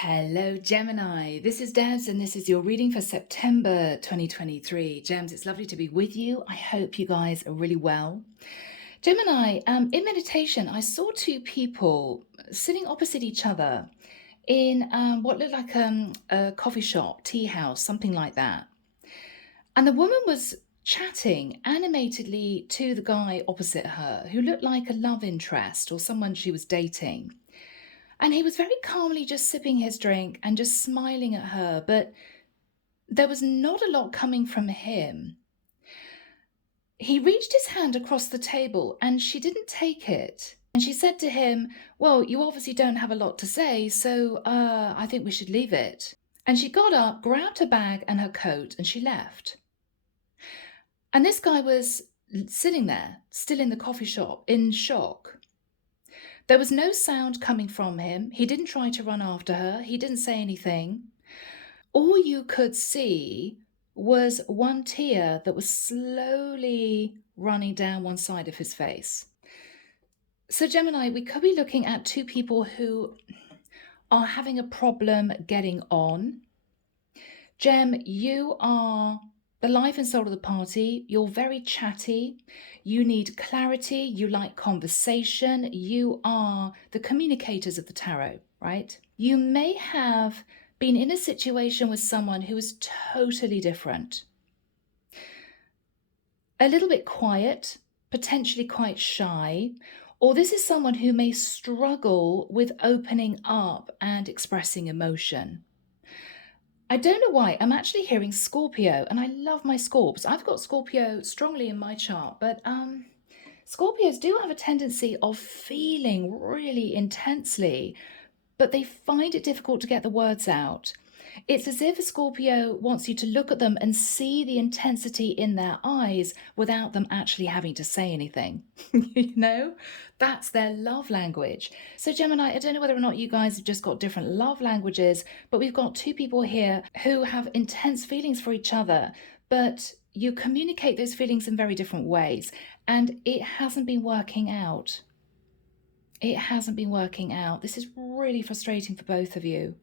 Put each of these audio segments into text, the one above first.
Hello, Gemini. This is Debs, and this is your reading for September 2023. Gems, it's lovely to be with you. I hope you guys are really well. Gemini, in meditation, I saw two people sitting opposite each other in what looked like a coffee shop, tea house, something like that. And the woman was chatting animatedly to the guy opposite her, who looked like a love interest or someone she was dating. And he was very calmly just sipping his drink and just smiling at her, but there was not a lot coming from him. He reached his hand across the table and she didn't take it. And she said to him, "Well, you obviously don't have a lot to say, so I think we should leave it." And she got up, grabbed her bag and her coat, and she left. And this guy was sitting there, still in the coffee shop, in shock. There was no sound coming from him. He didn't try to run after her. He didn't say anything. All you could see was one tear that was slowly running down one side of his face. So, Gemini, we could be looking at two people who are having a problem getting on. Gem, you are the life and soul of the party. You're very chatty. You need clarity. You like conversation. You are the communicators of the tarot, right? You may have been in a situation with someone who is totally different. A little bit quiet, potentially quite shy, or this is someone who may struggle with opening up and expressing emotion. I don't know why, I'm actually hearing Scorpio, and I love my Scorps. I've got Scorpio strongly in my chart, but Scorpios do have a tendency of feeling really intensely, but they find it difficult to get the words out. It's as if a Scorpio wants you to look at them and see the intensity in their eyes without them actually having to say anything. You know, that's their love language. So, Gemini, I don't know whether or not you guys have just got different love languages, but we've got two people here who have intense feelings for each other, but you communicate those feelings in very different ways, and it hasn't been working out. It hasn't been working out. This is really frustrating for both of you.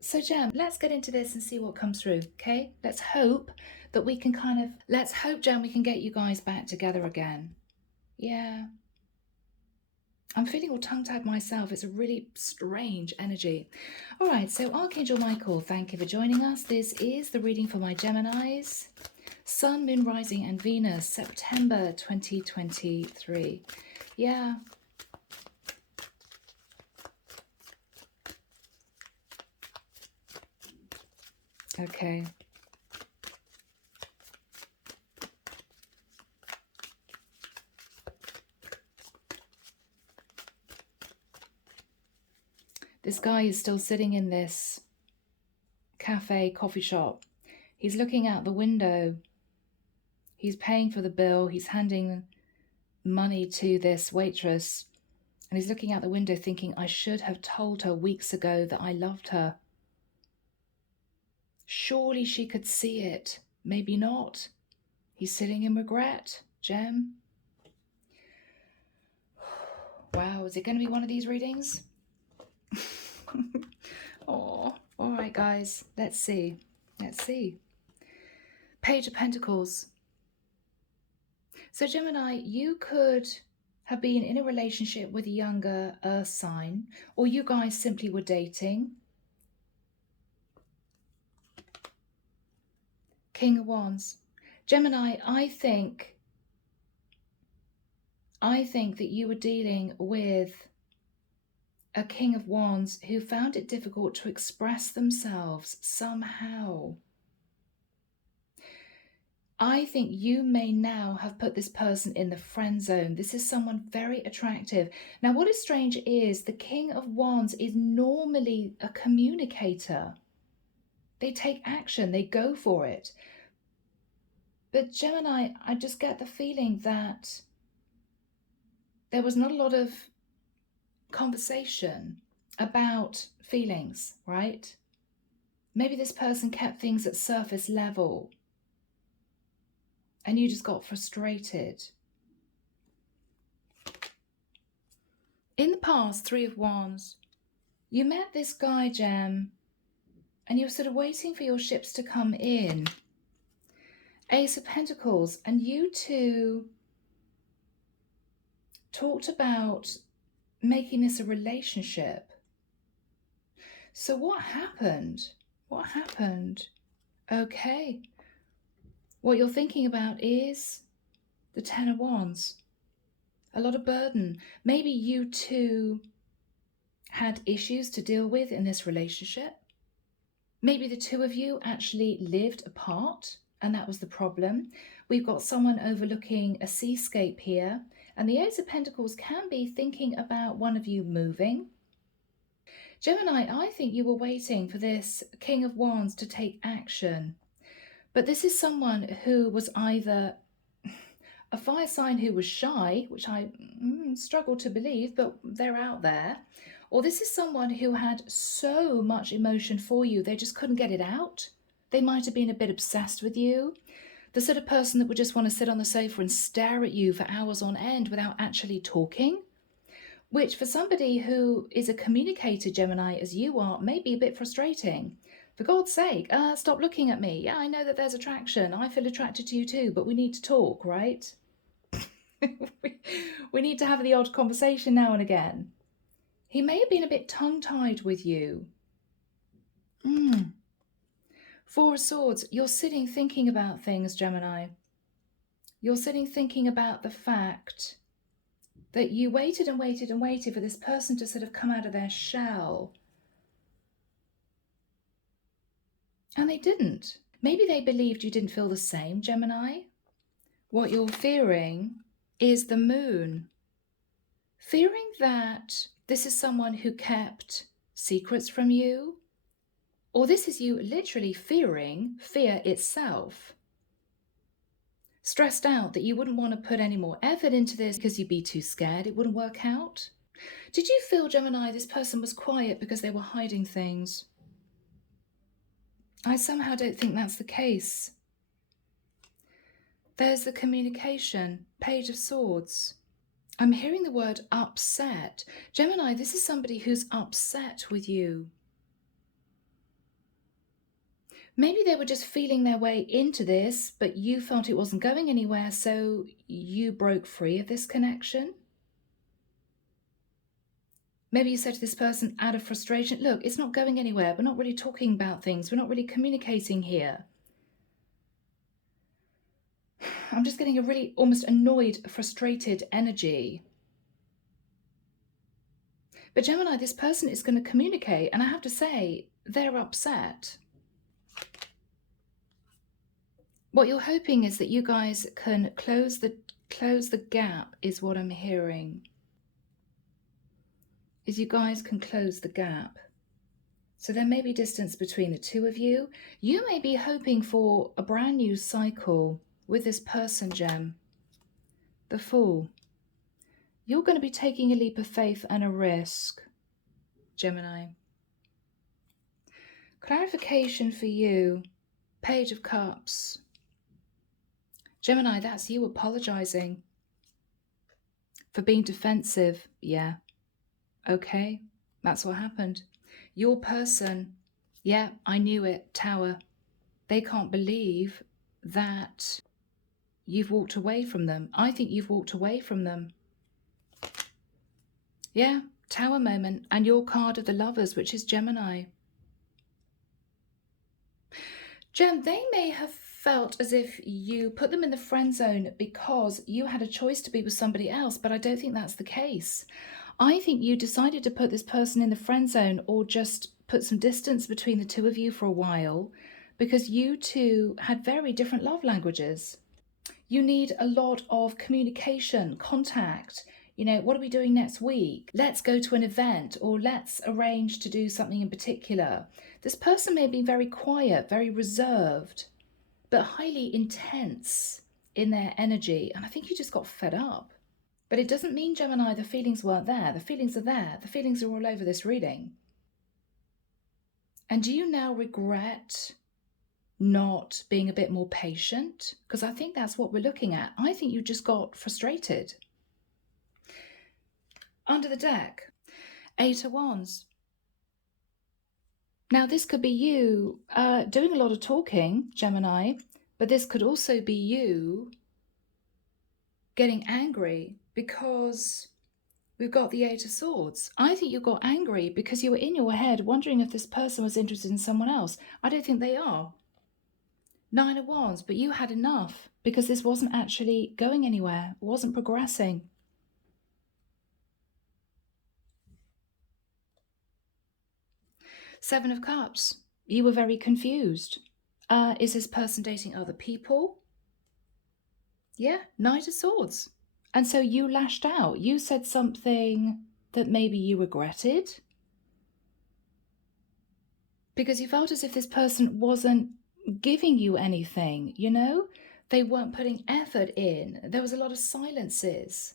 So, Gem, let's get into this and see what comes through, okay? Let's hope that we can Gem, we can get you guys back together again. Yeah. I'm feeling all tongue-tied myself. It's a really strange energy. All right, so Archangel Michael, thank you for joining us. This is the reading for my Geminis. Sun, Moon, Rising, and Venus, September 2023. Yeah. Okay. This guy is still sitting in this cafe, coffee shop. He's looking out the window. He's paying for the bill. He's handing money to this waitress. And he's looking out the window thinking, I should have told her weeks ago that I loved her. Surely she could see it. Maybe not. He's sitting in regret. Gem. Wow, is it going to be one of these readings? Oh, all right, guys. Let's see. Let's see. Page of Pentacles. So, Gemini, you could have been in a relationship with a younger earth sign, or you guys simply were dating. King of Wands. Gemini, I think that you were dealing with a King of Wands who found it difficult to express themselves somehow. I think you may now have put this person in the friend zone. This is someone very attractive. Now, what is strange is the King of Wands is normally a communicator. They take action, they go for it. But Gemini, I just get the feeling that there was not a lot of conversation about feelings, right? Maybe this person kept things at surface level and you just got frustrated. In the past, Three of Wands, You met this guy, Gem, and you're sort of waiting for your ships to come in. Ace of Pentacles, and you two talked about making this a relationship. So what happened? What happened? Okay. What you're thinking about is the Ten of Wands. A lot of burden. Maybe you two had issues to deal with in this relationship. Maybe the two of you actually lived apart and that was the problem. We've got someone overlooking a seascape here, and the Ace of Pentacles can be thinking about one of you moving. Gemini, I think you were waiting for this King of Wands to take action. But this is someone who was either a fire sign who was shy, which I struggle to believe, but they're out there. Or this is someone who had so much emotion for you, they just couldn't get it out. They might have been a bit obsessed with you. The sort of person that would just want to sit on the sofa and stare at you for hours on end without actually talking. Which for somebody who is a communicator, Gemini, as you are, may be a bit frustrating. For God's sake, stop looking at me. Yeah, I know that there's attraction. I feel attracted to you too, but we need to talk, right? We need to have the odd conversation now and again. He may have been a bit tongue-tied with you. Four of Swords, you're sitting thinking about things, Gemini. You're sitting thinking about the fact that you waited and waited and waited for this person to sort of come out of their shell. And they didn't. Maybe they believed you didn't feel the same, Gemini. What you're fearing is the Moon. Fearing that this is someone who kept secrets from you, or this is you literally fearing fear itself. Stressed out that you wouldn't want to put any more effort into this because you'd be too scared it wouldn't work out. Did you feel, Gemini, this person was quiet because they were hiding things? I somehow don't think that's the case. There's the communication, Page of Swords. I'm hearing the word upset. Gemini, this is somebody who's upset with you. Maybe they were just feeling their way into this, but you felt it wasn't going anywhere, so you broke free of this connection. Maybe you said to this person out of frustration, look, it's not going anywhere. We're not really talking about things. We're not really communicating here. I'm just getting a really almost annoyed, frustrated energy. But Gemini, this person is going to communicate, and I have to say, they're upset. What you're hoping is that you guys can close the gap, is what I'm hearing. Is you guys can close the gap. So there may be distance between the two of you. You may be hoping for a brand new cycle with this person, Gem. The Fool. You're going to be taking a leap of faith and a risk, Gemini. Clarification for you, Page of Cups. Gemini, that's you apologizing for being defensive. Yeah. Okay, that's what happened. Your person, yeah, I knew it, Tower. They can't believe that you've walked away from them. I think you've walked away from them. Yeah, Tower moment. And your card of the Lovers, which is Gemini. Gem, they may have felt as if you put them in the friend zone because you had a choice to be with somebody else, but I don't think that's the case. I think you decided to put this person in the friend zone or just put some distance between the two of you for a while because you two had very different love languages. You need a lot of communication, contact. You know, what are we doing next week? Let's go to an event, or let's arrange to do something in particular. This person may be very quiet, very reserved, but highly intense in their energy. And I think you just got fed up. But it doesn't mean, Gemini, the feelings weren't there. The feelings are there. The feelings are all over this reading. And do you now regret not being a bit more patient? Because I think that's what we're looking at. I think you just got frustrated. Under the deck, Eight of Wands. Now, this could be you doing a lot of talking, Gemini, but this could also be you getting angry because we've got the Eight of Swords. I think you got angry because you were in your head wondering if this person was interested in someone else. I don't think they are. Nine of Wands, but you had enough because this wasn't actually going anywhere, wasn't progressing. Seven of Cups, you were very confused. Is this person dating other people? Yeah, Knight of Swords. And so you lashed out. You said something that maybe you regretted because you felt as if this person wasn't giving you anything, you know? They weren't putting effort in. There was a lot of silences.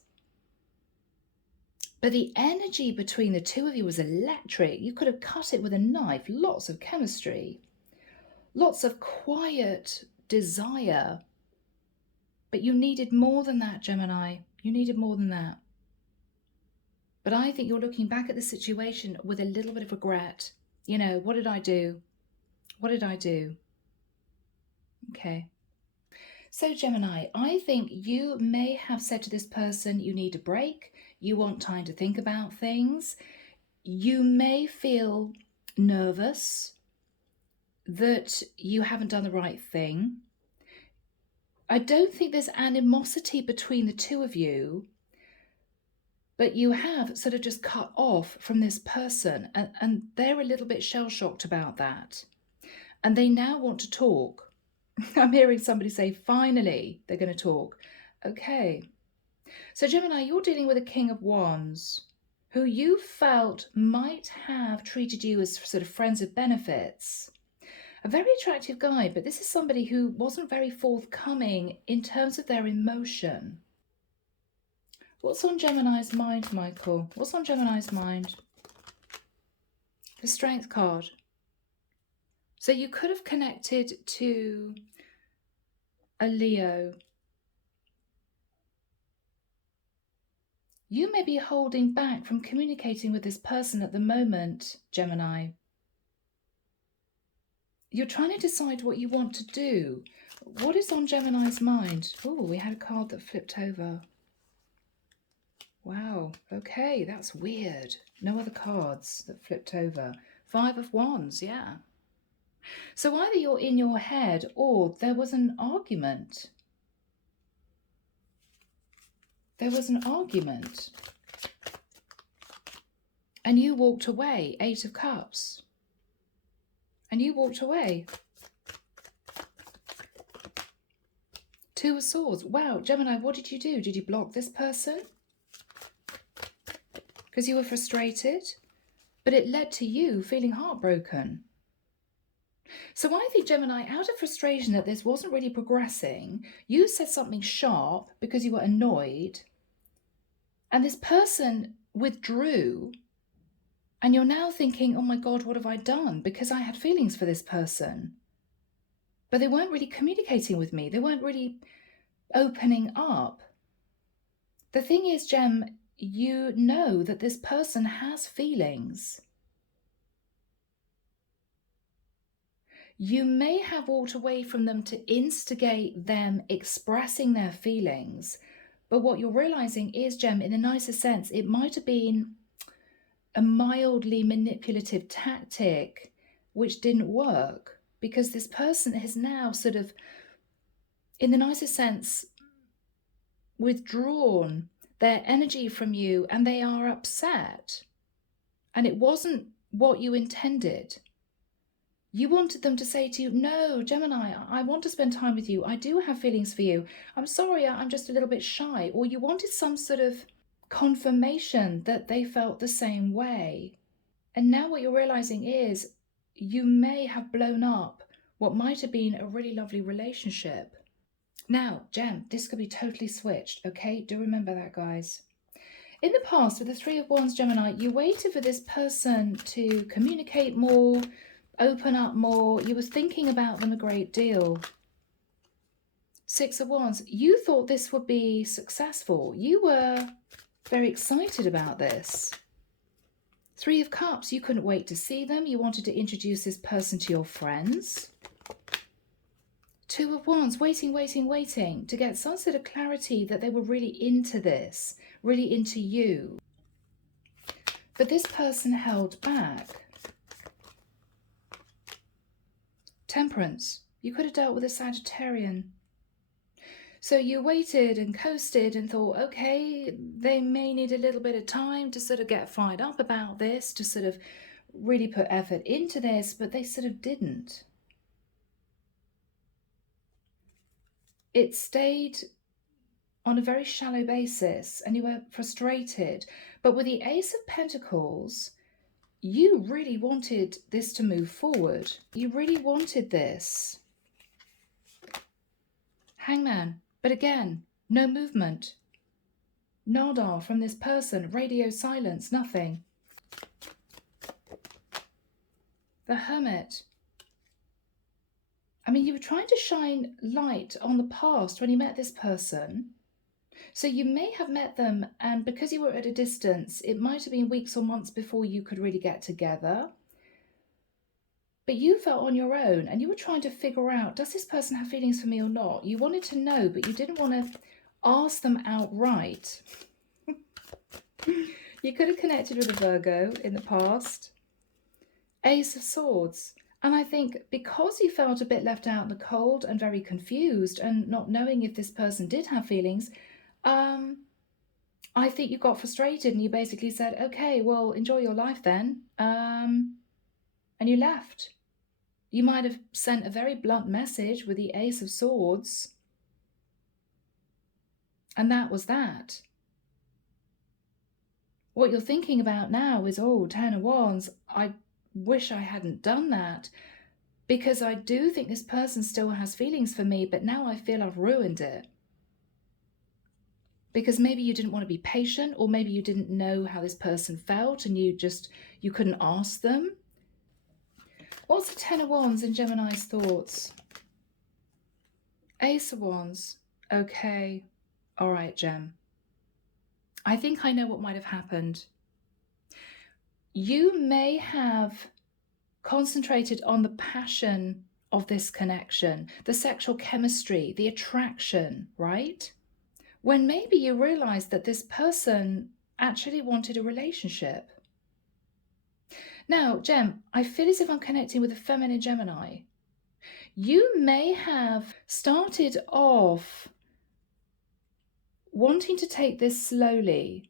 But the energy between the two of you was electric. You could have cut it with a knife. Lots of chemistry. Lots of quiet desire. But you needed more than that, Gemini. You needed more than that. But I think you're looking back at the situation with a little bit of regret. You know, what did I do? What did I do? Okay. So Gemini, I think you may have said to this person, you need a break. You want time to think about things. You may feel nervous that you haven't done the right thing. I don't think there's animosity between the two of you, but you have sort of just cut off from this person, and they're a little bit shell-shocked about that. And they now want to talk. I'm hearing somebody say, finally, they're going to talk. Okay. So Gemini, you're dealing with a King of Wands who you felt might have treated you as sort of friends with benefits. A very attractive guy, but this is somebody who wasn't very forthcoming in terms of their emotion. What's on Gemini's mind, Michael? What's on Gemini's mind? The Strength card. So you could have connected to a Leo. You may be holding back from communicating with this person at the moment, Gemini. You're trying to decide what you want to do. What is on Gemini's mind? Oh, we had a card that flipped over. Wow, okay, that's weird. No other cards that flipped over. Five of Wands, yeah. So either you're in your head or there was an argument. There was an argument. And you walked away, Eight of Cups. And you walked away. Two of Swords. Wow, Gemini, what did you do? Did you block this person? Because you were frustrated? But it led to you feeling heartbroken. So I think, Gemini, out of frustration that this wasn't really progressing, you said something sharp because you were annoyed. And this person withdrew. And you're now thinking, oh my God, what have I done? Because I had feelings for this person. But they weren't really communicating with me. They weren't really opening up. The thing is, Gem, you know that this person has feelings. You may have walked away from them to instigate them expressing their feelings. But what you're realizing is, Gem, in the nicest sense, it might have been a mildly manipulative tactic which didn't work because this person has now sort of, in the nicest sense, withdrawn their energy from you and they are upset. And it wasn't what you intended. You wanted them to say to you, no, Gemini, I want to spend time with you. I do have feelings for you. I'm sorry, I'm just a little bit shy. Or you wanted some sort of confirmation that they felt the same way. And now what you're realizing is you may have blown up what might have been a really lovely relationship. Now, Gem, this could be totally switched, okay? Do remember that, guys. In the past, with the Three of Wands, Gemini, you waited for this person to communicate more, open up more. You were thinking about them a great deal. Six of Wands, you thought this would be successful. You were very excited about this. Three of Cups, you couldn't wait to see them. You wanted to introduce this person to your friends. Two of Wands, waiting to get some sort of clarity that they were really into this, really into you. But this person held back. Temperance, you could have dealt with a Sagittarian. So you waited and coasted and thought, okay, they may need a little bit of time to sort of get fired up about this, to sort of really put effort into this, but they sort of didn't. It stayed on a very shallow basis and you were frustrated. But with the Ace of Pentacles, you really wanted this to move forward. You really wanted this. Hangman. But again, no movement. Nada from this person. Radio silence. Nothing. The Hermit. I mean, you were trying to shine light on the past when you met this person. So you may have met them, and because you were at a distance, it might have been weeks or months before you could really get together. But you felt on your own and you were trying to figure out, does this person have feelings for me or not? You wanted to know, but you didn't want to ask them outright. You could have connected with a Virgo in the past. Ace of Swords. And I think because you felt a bit left out in the cold and very confused and not knowing if this person did have feelings, I think you got frustrated and you basically said, okay, well, enjoy your life then. And you left. You might have sent a very blunt message with the Ace of Swords. And that was that. What you're thinking about now is, oh, Ten of Wands, I wish I hadn't done that, because I do think this person still has feelings for me, but now I feel I've ruined it. Because maybe you didn't want to be patient, or maybe you didn't know how this person felt and you couldn't ask them. What's the Ten of Wands in Gemini's thoughts? Ace of Wands. Okay. All right, Gem. I think I know what might have happened. You may have concentrated on the passion of this connection, the sexual chemistry, the attraction, right? When maybe you realized that this person actually wanted a relationship. Now, Gem, I feel as if I'm connecting with a feminine Gemini. You may have started off wanting to take this slowly.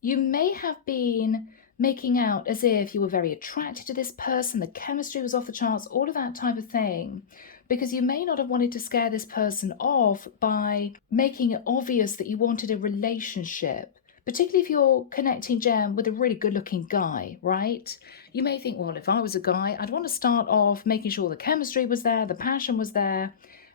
You may have been making out as if you were very attracted to this person, the chemistry was off the charts, all of that type of thing, because you may not have wanted to scare this person off by making it obvious that you wanted a relationship. Particularly if you're connecting, Gem, with a really good-looking guy, right? You may think, well, if I was a guy, I'd want to start off making sure the chemistry was there, the passion was there,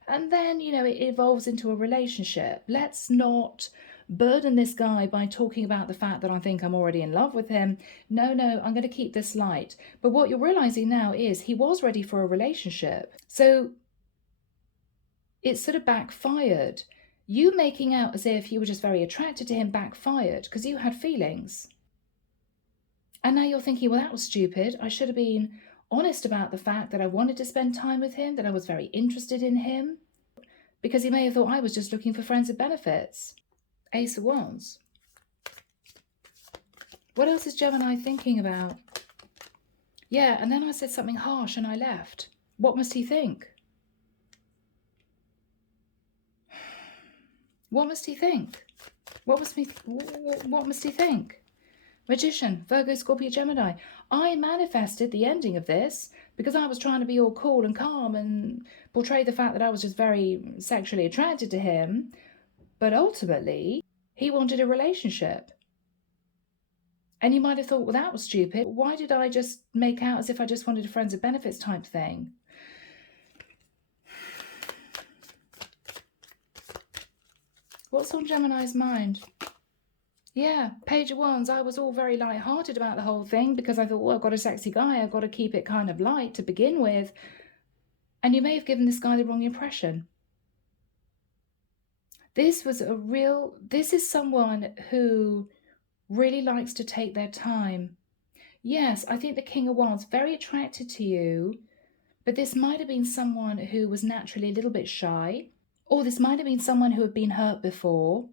and then, you know, it evolves into a relationship. Let's not burden this guy by talking about the fact that I think I'm already in love with him. No, I'm going to keep this light. But what you're realizing now is he was ready for a relationship. So it sort of backfired. You making out as if you were just very attracted to him backfired because you had feelings. And now you're thinking, well, that was stupid. I should have been honest about the fact that I wanted to spend time with him, that I was very interested in him, because he may have thought I was just looking for friends with benefits. Ace of Wands. What else is Gemini thinking about? Yeah, and then I said something harsh and I left. What must he think? What must he think? What must he think? Magician, Virgo, Scorpio, Gemini. I manifested the ending of this because I was trying to be all cool and calm and portray the fact that I was just very sexually attracted to him. But ultimately, he wanted a relationship. And you might have thought, well, that was stupid. Why did I just make out as if I just wanted a friends with benefits type thing? What's on Gemini's mind? Yeah, Page of Wands. I was all very light-hearted about the whole thing because I thought, well, I've got a sexy guy. I've got to keep it kind of light to begin with. And you may have given this guy the wrong impression. This is someone who really likes to take their time. Yes, I think the King of Wands, very attracted to you, but this might have been someone who was naturally a little bit shy, or this might have been someone who had been hurt before.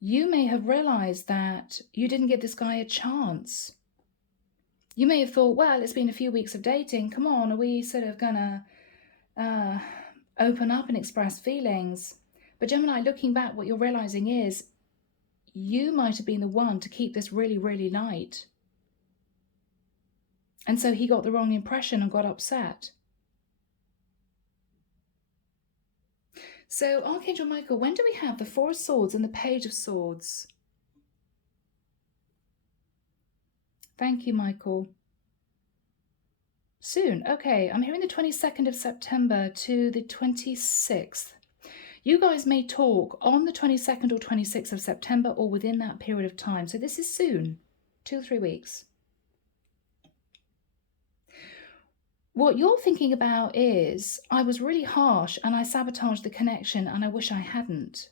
You may have realized that you didn't give this guy a chance. You may have thought, well, it's been a few weeks of dating. Come on, are we sort of gonna open up and express feelings? But Gemini, looking back, what you're realizing is you might have been the one to keep this really, really light. And so he got the wrong impression and got upset. So Archangel Michael, when do we have the Four of Swords and the Page of Swords? Thank you, Michael. Soon. Okay, I'm hearing the 22nd of September to the 26th. You guys may talk on the 22nd or 26th of September or within that period of time. So this is soon, 2 or 3 weeks. What you're thinking about is, I was really harsh and I sabotaged the connection and I wish I hadn't.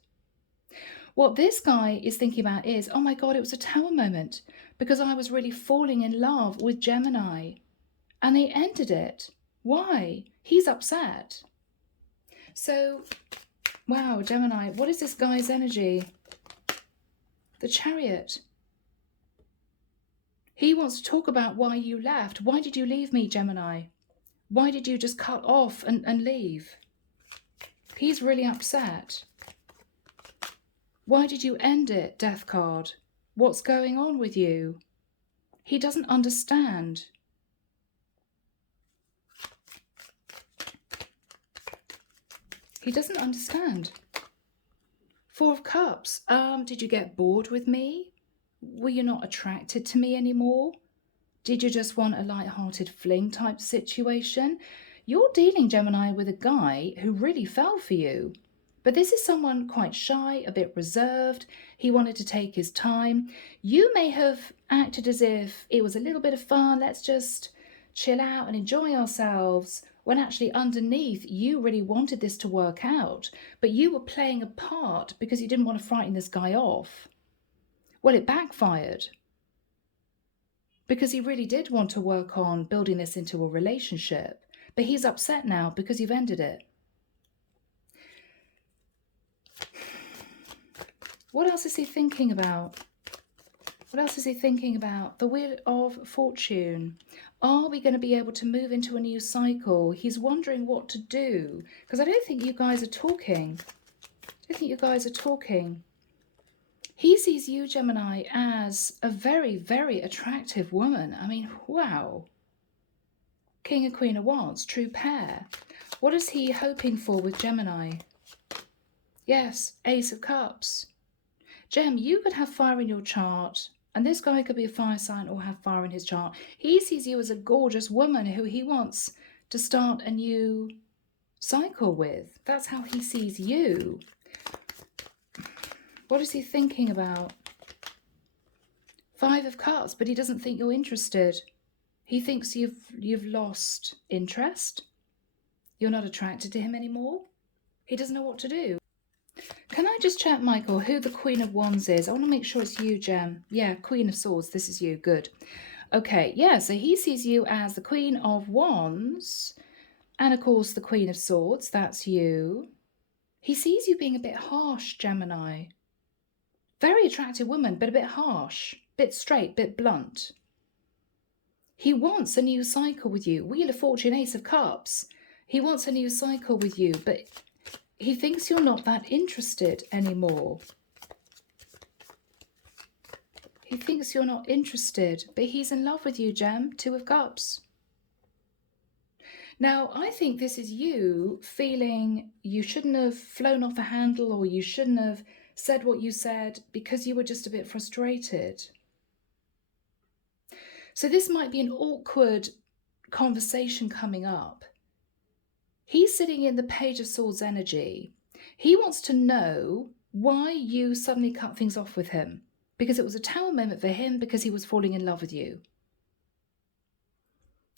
What this guy is thinking about is, oh my God, it was a tower moment because I was really falling in love with Gemini and they ended it. Why? He's upset. So, wow, Gemini, what is this guy's energy? The Chariot. He wants to talk about why you left. Why did you leave me, Gemini? Why did you just cut off and leave? He's really upset. Why did you end it, Death card? What's going on with you? He doesn't understand. He doesn't understand. Four of Cups. Did you get bored with me? Were you not attracted to me anymore? Did you just want a light-hearted fling type situation? You're dealing, Gemini, with a guy who really fell for you. But this is someone quite shy, a bit reserved. He wanted to take his time. You may have acted as if it was a little bit of fun. Let's just chill out and enjoy ourselves. When actually underneath, you really wanted this to work out. But you were playing a part because you didn't want to frighten this guy off. Well, it backfired. Because he really did want to work on building this into a relationship. But he's upset now because you've ended it. What else is he thinking about? What else is he thinking about? The Wheel of Fortune. Are we going to be able to move into a new cycle? He's wondering what to do. Because I don't think you guys are talking. He sees you, Gemini, as a very, very attractive woman. I mean, wow. King and Queen of Wands, true pair. What is he hoping for with Gemini? Yes, Ace of Cups. Gem, you could have fire in your chart, and this guy could be a fire sign or have fire in his chart. He sees you as a gorgeous woman who he wants to start a new cycle with. That's how he sees you. What is he thinking about? Five of Cups, but he doesn't think you're interested. He thinks you've lost interest. You're not attracted to him anymore. He doesn't know what to do. Can I just check, Michael, who the Queen of Wands is? I want to make sure it's you, Gem. Yeah, Queen of Swords, this is you. Good. Okay, yeah, so he sees you as the Queen of Wands. And, of course, the Queen of Swords, that's you. He sees you being a bit harsh, Gemini. Very attractive woman, but a bit harsh, bit straight, bit blunt. He wants a new cycle with you. Wheel of Fortune, Ace of Cups. He wants a new cycle with you, but he thinks you're not that interested anymore. He thinks you're not interested, but he's in love with you, Gem. Two of Cups. Now, I think this is you feeling you shouldn't have flown off the handle or you shouldn't have said what you said because you were just a bit frustrated. So this might be an awkward conversation coming up. He's sitting in the Page of Swords energy. He wants to know why you suddenly cut things off with him. Because it was a tower moment for him because he was falling in love with you.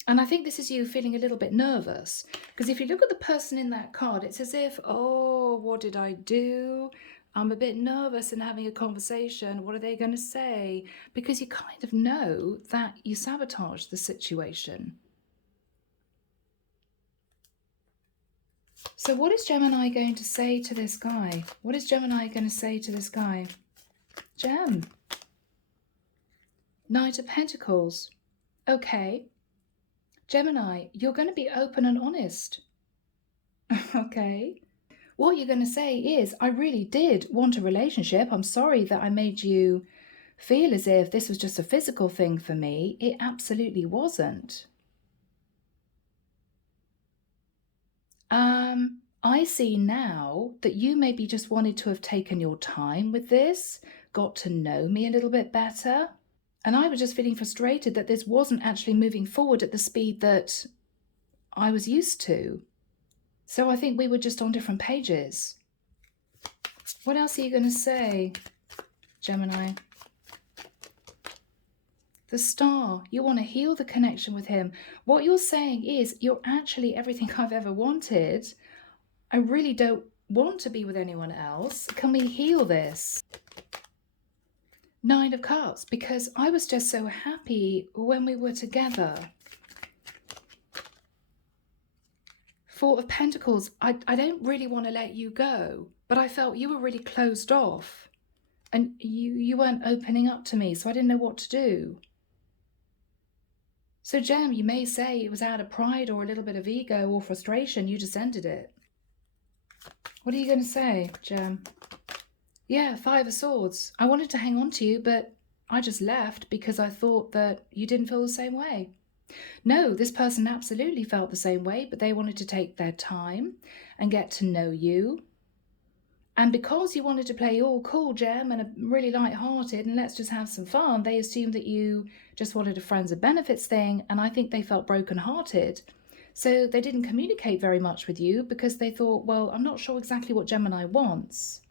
And I think this is you feeling a little bit nervous. Because if you look at the person in that card, it's as if, oh, what did I do? I'm a bit nervous in having a conversation. What are they going to say? Because you kind of know that you sabotaged the situation. So what is Gemini going to say to this guy? What is Gemini going to say to this guy? Gem. Knight of Pentacles. Okay. Gemini, you're going to be open and honest. Okay. What you're going to say is, I really did want a relationship. I'm sorry that I made you feel as if this was just a physical thing for me. It absolutely wasn't. I see now that you maybe just wanted to have taken your time with this, got to know me a little bit better. And I was just feeling frustrated that this wasn't actually moving forward at the speed that I was used to. So I think we were just on different pages. What else are you going to say, Gemini? The Star. You want to heal the connection with him. What you're saying is, you're actually everything I've ever wanted. I really don't want to be with anyone else. Can we heal this? Nine of Cups, because I was just so happy when we were together. Four of Pentacles. I don't really want to let you go, but I felt you were really closed off and you weren't opening up to me, so I didn't know what to do. So Gem, you may say it was out of pride or a little bit of ego or frustration, you just ended it. What are you going to say, Gem? Yeah, Five of Swords. I wanted to hang on to you, but I just left because I thought that you didn't feel the same way. No, this person absolutely felt the same way, but they wanted to take their time and get to know you. And because you wanted to play all cool, Gem, and really light-hearted, and let's just have some fun, they assumed that you just wanted a friends and benefits thing, and I think they felt broken-hearted. So they didn't communicate very much with you because they thought, well, I'm not sure exactly what Gemini wants.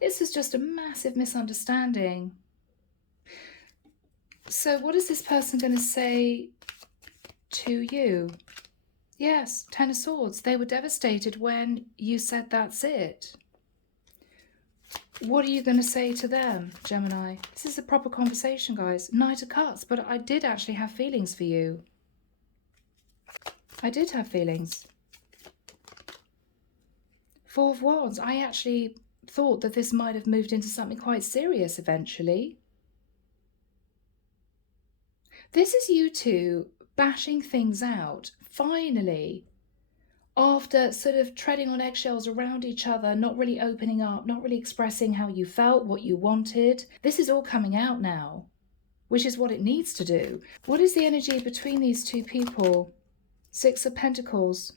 This is just a massive misunderstanding. So what is this person going to say to you? Yes, Ten of Swords. They were devastated when you said that's it. What are you going to say to them, Gemini? This is a proper conversation, guys. Knight of Cups, but I did actually have feelings for you. I did have feelings. Four of Wands. I actually thought that this might have moved into something quite serious eventually. This is you two bashing things out, finally, after sort of treading on eggshells around each other, not really opening up, not really expressing how you felt, what you wanted. This is all coming out now, which is what it needs to do. What is the energy between these two people? Six of Pentacles.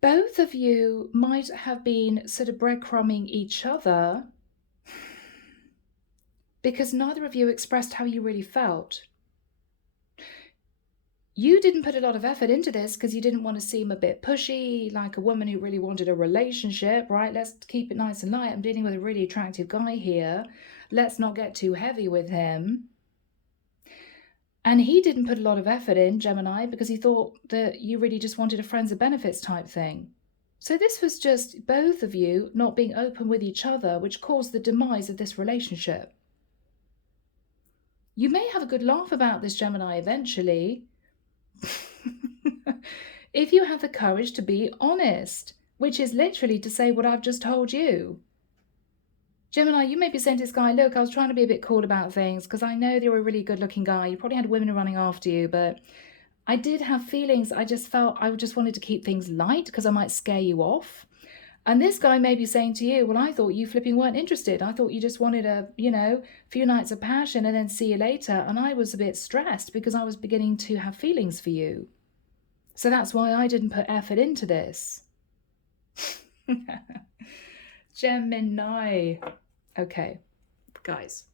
Both of you might have been sort of breadcrumbing each other because neither of you expressed how you really felt. You didn't put a lot of effort into this because you didn't want to seem a bit pushy, like a woman who really wanted a relationship, right? Let's keep it nice and light. I'm dealing with a really attractive guy here. Let's not get too heavy with him. And he didn't put a lot of effort in, Gemini, because he thought that you really just wanted a friends and benefits type thing. So this was just both of you not being open with each other, which caused the demise of this relationship. You may have a good laugh about this, Gemini, eventually, if you have the courage to be honest, which is literally to say what I've just told you. Gemini, you may be saying to this guy, look, I was trying to be a bit cool about things because I know you're a really good looking guy. You probably had women running after you, but I did have feelings. I just felt I just wanted to keep things light because I might scare you off. And this guy may be saying to you, well, I thought you flipping weren't interested. I thought you just wanted a, few nights of passion and then see you later. And I was a bit stressed because I was beginning to have feelings for you. So that's why I didn't put effort into this. Gemini. Okay, guys.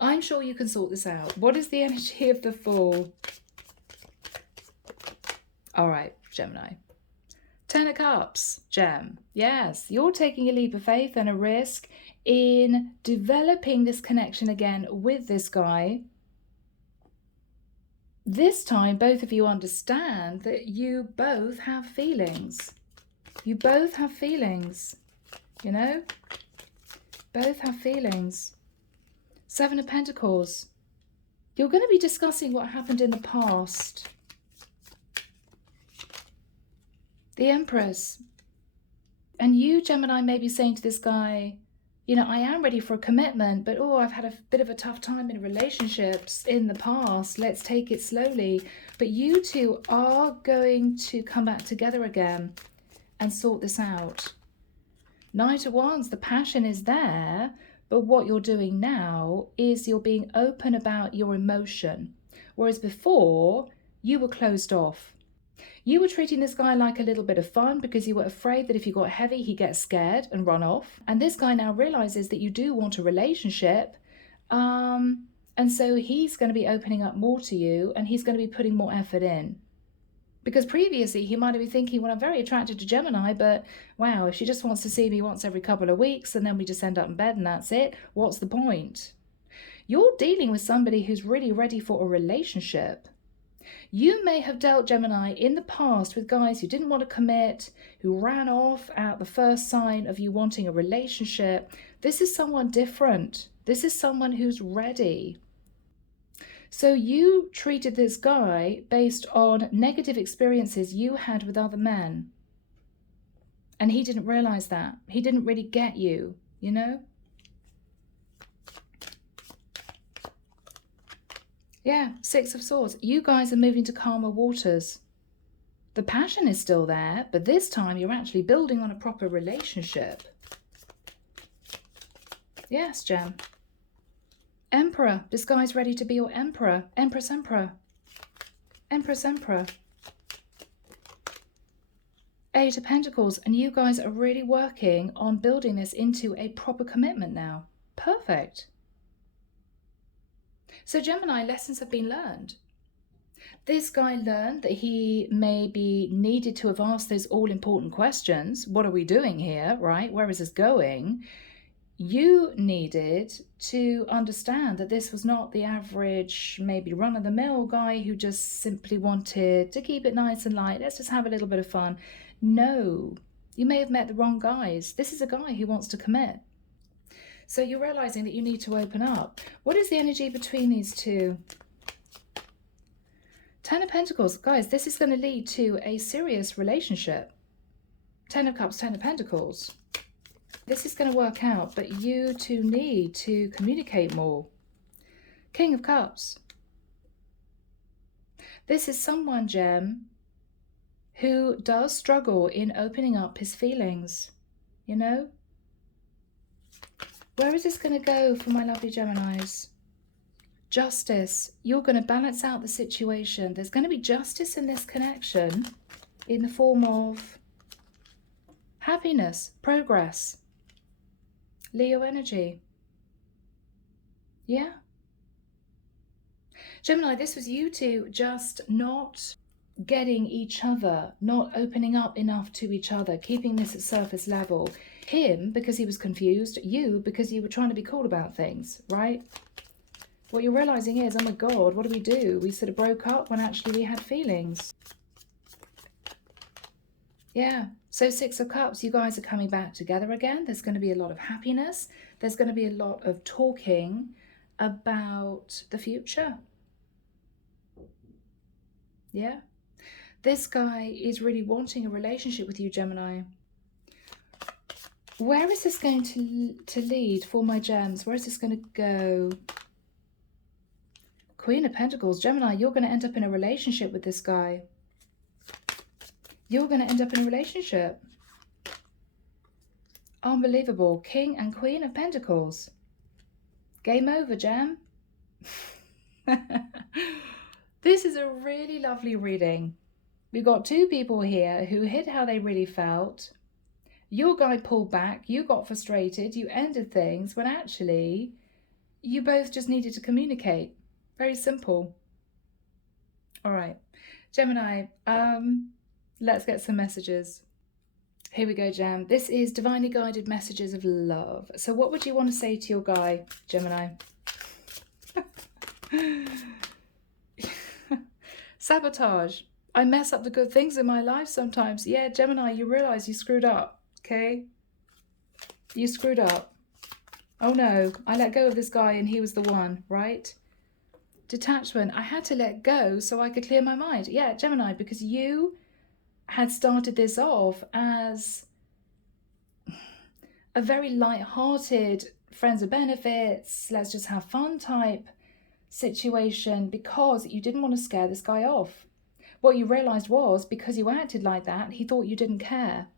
I'm sure you can sort this out. What is the energy of the Fool? All right, Gemini. Ten of Cups, Gem. Yes, you're taking a leap of faith and a risk in developing this connection again with this guy. this time, both of you understand that you both have feelings. You both have feelings, you know? Both have feelings. Seven of Pentacles. You're going to be discussing what happened in the past. The Empress. And you, Gemini, may be saying to this guy, you know, I am ready for a commitment, but oh, I've had a bit of a tough time in relationships in the past. Let's take it slowly. But you two are going to come back together again and sort this out. Knight of Wands, the passion is there, but what you're doing now is you're being open about your emotion. Whereas before, you were closed off. You were treating this guy like a little bit of fun because you were afraid that if you got heavy, he'd get scared and run off. And this guy now realizes that you do want a relationship. And so he's going to be opening up more to you, and he's going to be putting more effort in. Because previously he might have been thinking, well, I'm very attracted to Gemini, but wow, if she just wants to see me once every couple of weeks and then we just end up in bed and that's it, what's the point? You're dealing with somebody who's really ready for a relationship. You may have dealt, Gemini, in the past with guys who didn't want to commit, who ran off at the first sign of you wanting a relationship. This is someone different. This is someone who's ready. So you treated this guy based on negative experiences you had with other men. And he didn't realize that. He didn't really get you, you know? Yeah, Six of Swords. You guys are moving to calmer waters. The passion is still there, but this time you're actually building on a proper relationship. Yes, Gem. Emperor. This guy's ready to be your emperor. Empress, emperor. Empress, emperor. Eight of Pentacles. And you guys are really working on building this into a proper commitment now. Perfect. So Gemini, lessons have been learned. This guy learned that he maybe needed to have asked those all-important questions. What are we doing here, right? Where is this going? You needed to understand that this was not the average, maybe run-of-the-mill guy who just simply wanted to keep it nice and light. Let's just have a little bit of fun. No, you may have met the wrong guys. This is a guy who wants to commit. So you're realizing that you need to open up. What is the energy between these two? Ten of Pentacles. Guys, this is going to lead to a serious relationship. Ten of Cups, Ten of Pentacles. This is going to work out, but you two need to communicate more. King of Cups. This is someone, Gem, who does struggle in opening up his feelings, you know? Where is this going to go for my lovely Geminis? Justice. You're going to balance out the situation. There's going to be justice in this connection in the form of happiness, progress. Leo energy. Yeah. Gemini, this was you two just not getting each other, not opening up enough to each other, keeping this at surface level. Him because he was confused, you because you were trying to be cool about things, right? What you're realizing is, oh my God, what do? We sort of broke up when actually we had feelings. Yeah, so Six of Cups, you guys are coming back together again. There's going to be a lot of happiness. There's going to be a lot of talking about the future. Yeah. This guy is really wanting a relationship with you, Gemini. Where is this going to lead for my gems? Where is this going to go? Queen of Pentacles. Gemini, you're going to end up in a relationship with this guy. You're going to end up in a relationship. Unbelievable. King and Queen of Pentacles. Game over, Gem. This is a really lovely reading. We've got two people here who hid how they really felt. Your guy pulled back, you got frustrated, you ended things when actually you both just needed to communicate. Very simple. All right, Gemini, let's get some messages. Here we go, Gem. This is Divinely Guided Messages of Love. So what would you want to say to your guy, Gemini? Sabotage. I mess up the good things in my life sometimes. Yeah, Gemini, you realize you screwed up, okay? You screwed up. Oh no, I let go of this guy and he was the one, right? Detachment. I had to let go so I could clear my mind. Yeah, Gemini, because you had started this off as a very light-hearted, friends with benefits, let's just have fun type situation because you didn't want to scare this guy off. What you realized was because you acted like that, he thought you didn't care.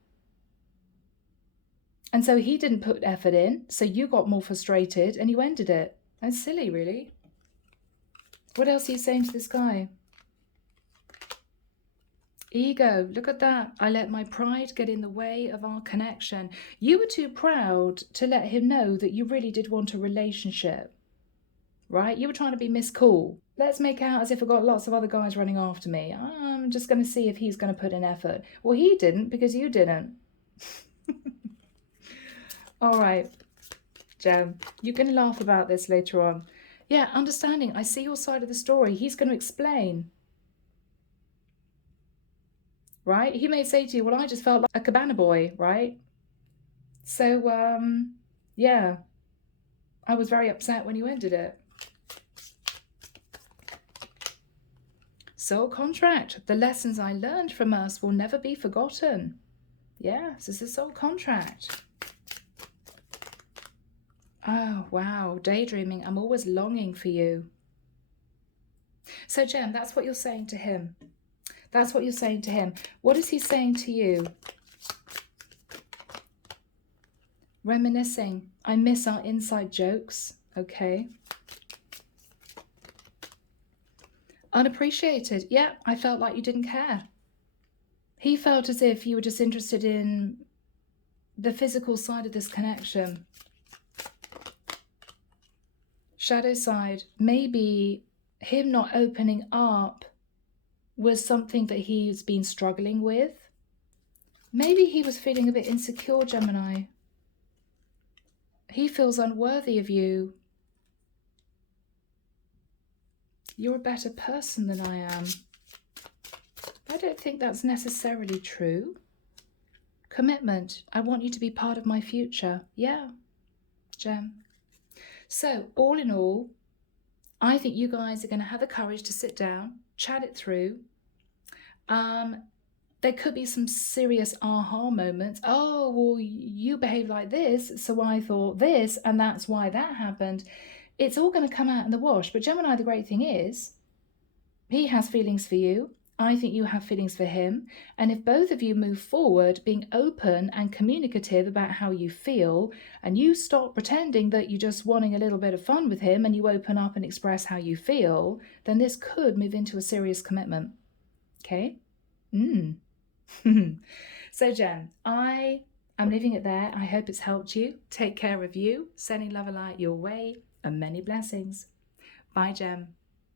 And so he didn't put effort in, so you got more frustrated and you ended it. That's silly, really. What else are you saying to this guy? Ego, look at that. I let my pride get in the way of our connection. You were too proud to let him know that you really did want a relationship, right? You were trying to be Miss Cool. Let's make out as if I've got lots of other guys running after me. I'm just going to see if he's going to put in effort. Well, he didn't because you didn't. All right, Gem, you can laugh about this later on. Yeah, understanding. I see your side of the story. He's going to explain. Right? He may say to you, well, I just felt like a cabana boy, right? So, yeah, I was very upset when you ended it. Soul contract. The lessons I learned from us will never be forgotten. Yeah, this is a soul contract. Oh, wow. Daydreaming. I'm always longing for you. So, Jem, that's what you're saying to him. That's what you're saying to him. What is he saying to you? Reminiscing. I miss our inside jokes. Okay. Unappreciated. Yeah, I felt like you didn't care. He felt as if you were just interested in the physical side of this connection. Shadow side. Maybe him not opening up was something that he's been struggling with. Maybe he was feeling a bit insecure, Gemini. He feels unworthy of you. You're a better person than I am. I don't think that's necessarily true. Commitment. I want you to be part of my future. Yeah, Gem. So, all in all, I think you guys are going to have the courage to sit down, chat it through. There could be some serious aha moments. Oh, well, you behave like this, so I thought this, and that's why that happened. It's all going to come out in the wash. But Gemini, the great thing is, he has feelings for you. I think you have feelings for him. And if both of you move forward, being open and communicative about how you feel, and you stop pretending that you're just wanting a little bit of fun with him and you open up and express how you feel, then this could move into a serious commitment. Okay? So, Jen, I am leaving it there. I hope it's helped you. Take care of you, sending love and light your way, and many blessings. Bye, Jem.